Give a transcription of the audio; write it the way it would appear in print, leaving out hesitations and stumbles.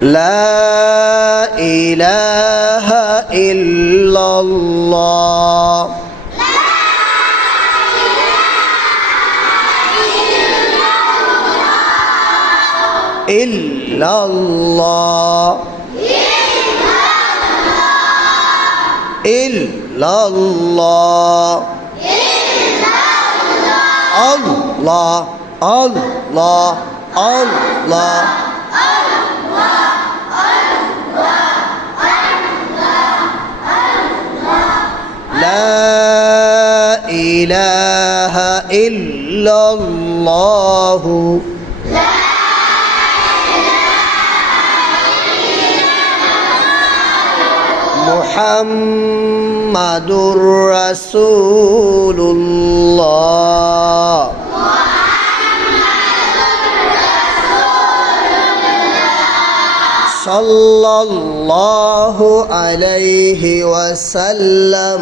لا إله إلا الله إلا الله إلا الله الله الله الله لا إله إلا الله محمد رسول الله صلى الله عليه وسلم